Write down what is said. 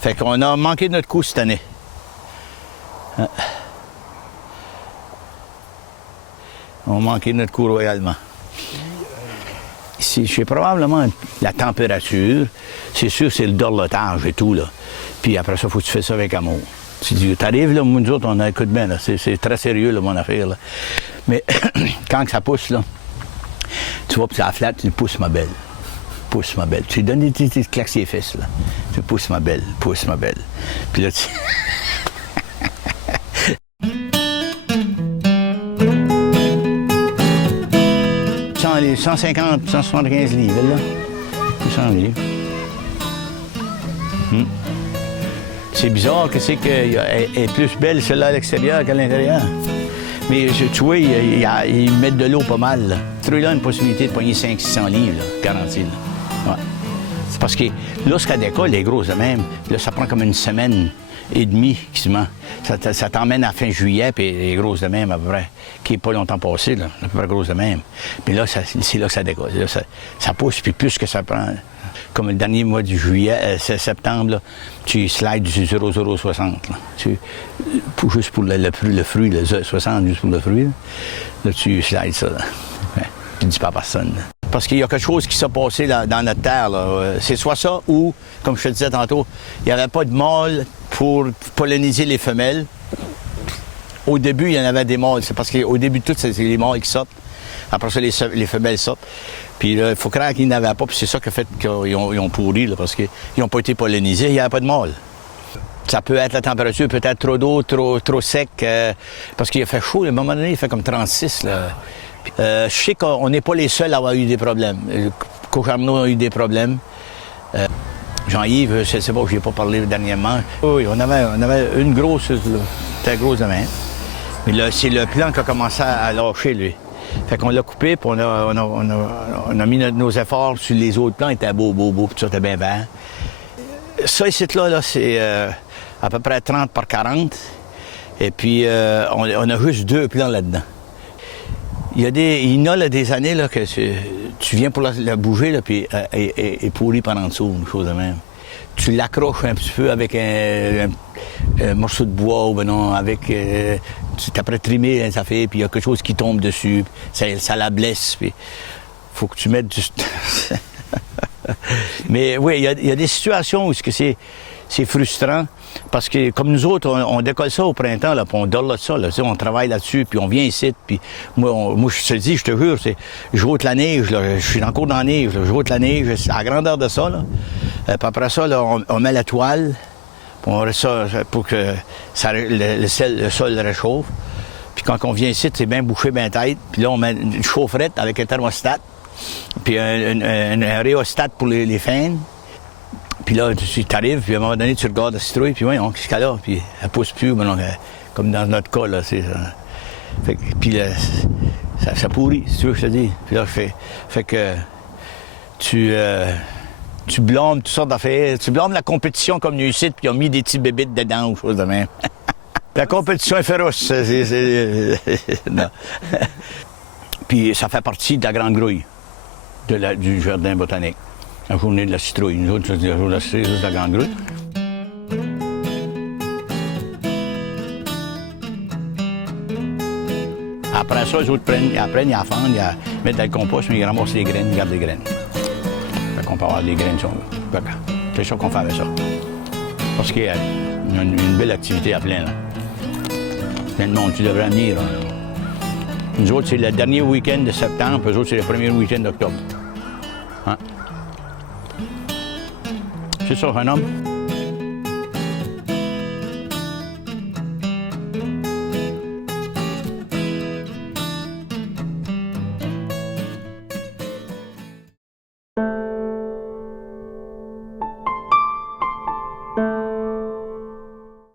Fait qu'on a manqué notre coup cette année. On a manqué notre coup royalement. C'est probablement la température. C'est sûr, c'est le dorlotage et tout, là. Puis après ça, il faut que tu fasses ça avec amour. Tu arrives, là, nous autres, on écoute bien, là. C'est très sérieux, là, mon affaire, là. Mais quand ça pousse, là, tu vois, puis ça flatte, tu pousses ma belle. Pousse ma belle. Tu lui donnes des petites claques ses fesses, là. Tu pousses ma belle, pousse ma belle. Puis là, tu... les 150, 175 livres, là. 200 livres. C'est bizarre que c'est qu'elle est plus belle celle-là à l'extérieur qu'à l'intérieur. Mais tu vois, ils mettent de l'eau pas mal, là. Ce truc-là a une possibilité de pogner 500-600 livres, là, garanti, là. Ouais. C'est parce que là, ce qu'elle décolle, est grosse de même. Là, ça prend comme une semaine et demie quasiment. Ça t'emmène à fin juillet, puis elle est grosse de même à peu près, qui n'est pas longtemps passé, là, à peu près grosse de même. Mais là, c'est là que ça décolle. Là, ça pousse, puis plus que ça prend. Comme le dernier mois de juillet, septembre, là, tu slides du 0,060. Juste pour le fruit, le 60 juste pour le fruit. Là, tu slides ça. Là. Ouais, tu ne dis pas à personne. Là. Parce qu'il y a quelque chose qui s'est passé là, dans notre terre. C'est soit ça ou, comme je te disais tantôt, il n'y avait pas de mâle pour polliniser les femelles. Au début, il y en avait des mâles. C'est parce qu'au début de tout, c'est les mâles qui sortent. Après ça, les femelles sortent. Puis là, il faut croire qu'ils n'avaient pas. Puis c'est ça qui a fait qu'ils ont pourri, là, parce qu'ils n'ont pas été pollinisés. Il n'y avait pas de mâle. Ça peut être la température, peut-être trop d'eau, trop sec. Parce qu'il a fait chaud. À un moment donné, il fait comme 36. Là. Je sais qu'on n'est pas les seuls à avoir eu des problèmes. Cocarneau a eu des problèmes. Jean-Yves, je ne sais pas, je n'ai pas parlé dernièrement. Oui, on avait une grosse, c'était grosse de même. Mais là, c'est le plan qui a commencé à lâcher, lui. Fait qu'on l'a coupé, puis on a mis nos efforts sur les autres plants. Ils étaient beaux, puis tout ça était bien vert. Ça, ici, là c'est à peu près 30 par 40. Et puis, on a juste 2 plants là-dedans. Il y en a des années là, que tu viens pour la bouger, là, puis elle est pourrie par en dessous, une chose de même. Tu l'accroches un petit peu avec un morceau de bois ou ben non, avec... tu t'apprêtes trimer les affaires, puis il y a quelque chose qui tombe dessus, ça la blesse, puis faut que tu mettes du... Mais oui, il y a des situations où c'est frustrant, parce que comme nous autres, on décolle ça au printemps, là, puis on dort là de ça, là, on travaille là-dessus, puis on vient ici, puis moi je te le dis, je te jure, je ôte la neige, là, je suis encore dans la neige, là, je ôte la neige à la grandeur de ça, là. Puis après ça, là, on met la toile, puis on reste ça pour que le sol réchauffe. Puis quand on vient ici, c'est bien bouché, bien tête, puis là, on met une chaufferette avec un thermostat, puis un rhéostat pour les fans. Puis là, tu arrives, puis à un moment donné, tu regardes la citrouille, puis voyons, qu'est-ce qu'elle a? Puis elle pousse plus, mais non, comme dans notre cas, là, c'est ça. Puis là, ça pourrit, si tu veux que je te dise. Puis là, fait que tu blâmes toutes sortes d'affaires. Tu blâmes la compétition comme nous ici, puis ils ont mis des petits bébites dedans ou chose de même. La compétition est féroce. Non. Puis ça fait partie de la grande grouille du jardin botanique. La journée de la citrouille. Nous autres, c'est la journée de la citrouille, c'est la grande grouille. Après ça, les autres ils apprennent, ils fendent, ils mettent dans le compost, mais ils ramassent les graines, ils gardent les graines. Fait qu'on peut avoir des graines, c'est ça qu'on fait avec ça. Parce qu'il y a une belle activité à plein, là. Plein de monde, tu devrais venir, là. Nous autres, c'est le dernier week-end de septembre, puis eux autres, c'est le premier week-end d'octobre. Hein? C'est ça, un homme.